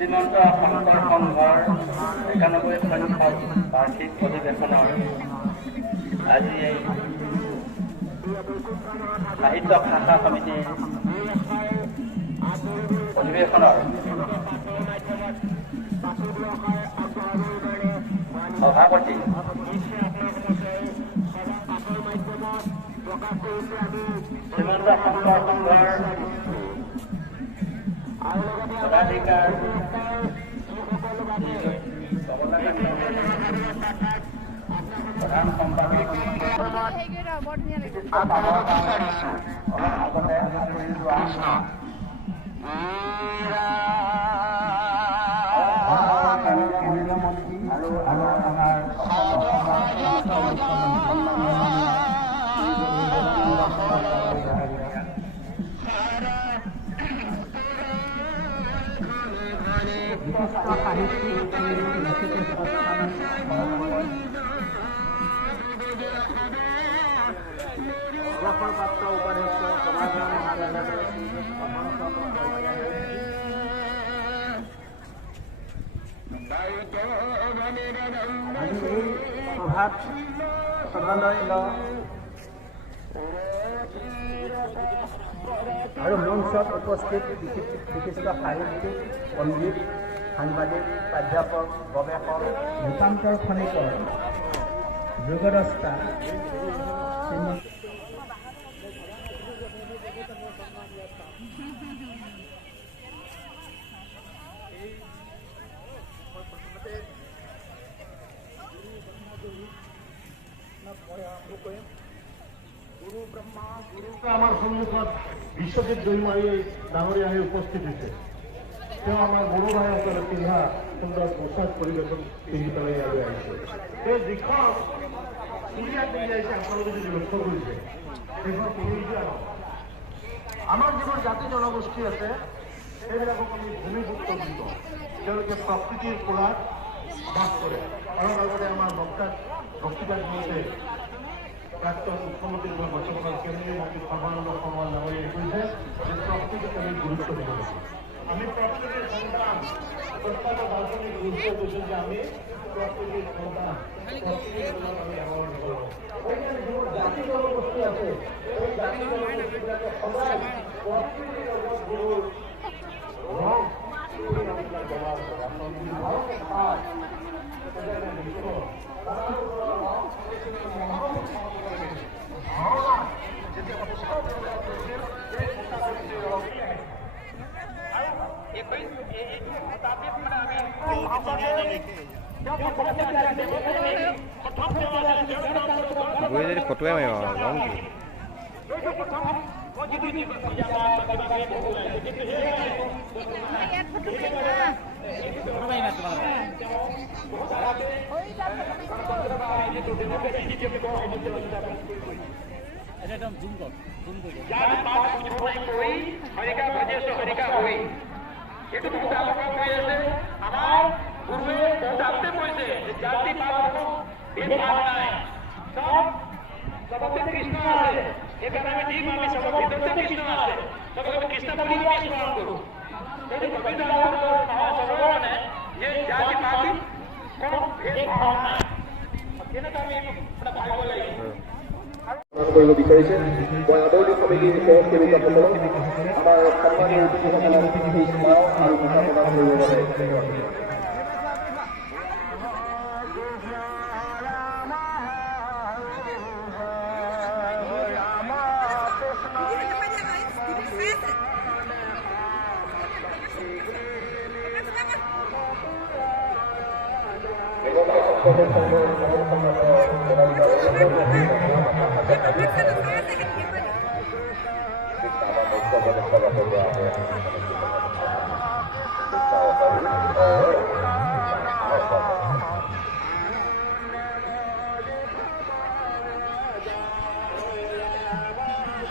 শ্ৰীমন্ত শংকৰ সংঘৰ ৯১ বাৰ্ষিক অধিৱেশনৰ আজি এই সাহিত্য ভাষা সমিতিৰ অধিৱেশনৰ সভাপতি শ্ৰীমন্ত শংকৰ সংঘৰ পদাধিকাৰ প্ৰধান সম্পাদক কেন্দ্ৰীয় মন্ত্ৰী আৰু আমাৰ বিশিষ্ট সাহিত্যিক অৱসৰপ্ৰাপ্ত উপাধ্যক্ষ সমাজৰ আজি এই সভাত শ্ৰদ্ধাঞ্জলি আৰু মঞ্চত উপস্থিত বিশিষ্ট সাহিত্যিক পণ্ডিত সাংবাদিক প্ৰাধ্যাপক গৱেষক ৰূপান্তৰ খনিকৰ যোগদস্তা আমাৰ সন্মুখত বিশ্বজিৎ দৈমাৰী ডাঙৰীয়া আহি উপস্থিত হৈছে। তেওঁ আমাৰ গুৰু ভাইসকলে পিন্ধা সুন্দৰ পোচাক পৰিৱেশন পিন্ধি পেলাই ইয়ালৈ আহিছে। তেওঁ যিখন চুৰিয়া পিন্ধি আহিছে আপোনালোকে যদি লক্ষ্য কৰিছে সেইখন পঢ়িছে। আমাৰ যিবোৰ জাতি জনগোষ্ঠী আছে সেইবিলাকক আমি ভূমিভুক্ত বুলি কওঁ। তেওঁলোকে প্ৰকৃতিৰ কোলাত বাস কৰে আৰু লগতে আমাৰ বক্তৃতা দিওঁতে প্ৰাক্তন মুখ্যমন্ত্ৰী বৰ্তমানৰ কেন্দ্ৰীয় মন্ত্ৰী সৰ্বানন্দ সোণোৱাল ডাঙৰীয়াই কৈছে যে প্ৰকৃতিক আমি গুৰুত্ব দিব লাগে। আমি প্ৰকৃতিৰ সন্তান প্ৰত্যেক দাৰ্শনিক গুৰুত্ব কৈছোঁ যে আমি প্ৰকৃতিৰ সন্তান প্ৰকৃতিৰ ফলত আমি ডাঙৰ হ'ব লাগে। সেইকাৰণে যিবোৰ জাতি জনগোষ্ঠী আছে সেই জাতি জনগোষ্ঠীবিলাকে সদায় প্ৰকৃতিৰ লগত যিবোৰ ৰং সেইবিলাক ব্যৱহাৰ কৰে। আপোনালোকে ভালকৈ চাই গৈ যদি ফটোৱে মাৰিম আৰু লং কি একদম জুম কৰ জুম কৰে আমাৰ পূৰ্বে জানতে কৈছে যে জাতি পাত ভেদ-ভাৱ নাই চবতে কৃষ্ণ আছে সেইকাৰণে আমি দিম আমি চবৰ ভিতৰতে কৃষ্ণ আছে চবকে কৃষ্ণ বুলি আমি স্মৰণ কৰোঁ সেইটো কবিতা চবৰ মানে যে জাতি পাত কোনো ভেদ-ভাৱ নাই তেনেকৈ আমি এটা ভাবিব লাগিব কৰিব বিচাৰিছে মই আদৰণি সমিতিৰ সহযোগিতাসকলক আমাৰ সন্মানীয় অতিথিসকলক এই স্মাৰক আৰু কথা প্ৰদান কৰিবৰ বাবে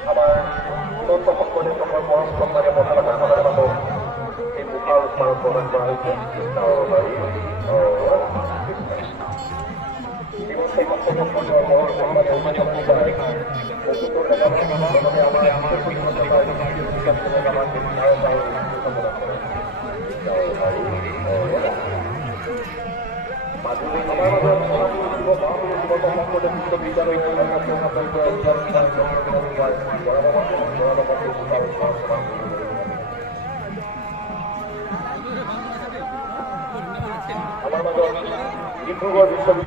আমাৰ অত্যন্ত সম্মানিত পৰম সন্মানীয় মহানগৰৰ বাবে এই মুখাৰ স্মাৰক প্ৰদান কৰা হৈছে আমাৰ মাজত ডিব্ৰুগড় বিশ্ববিদ্যালয়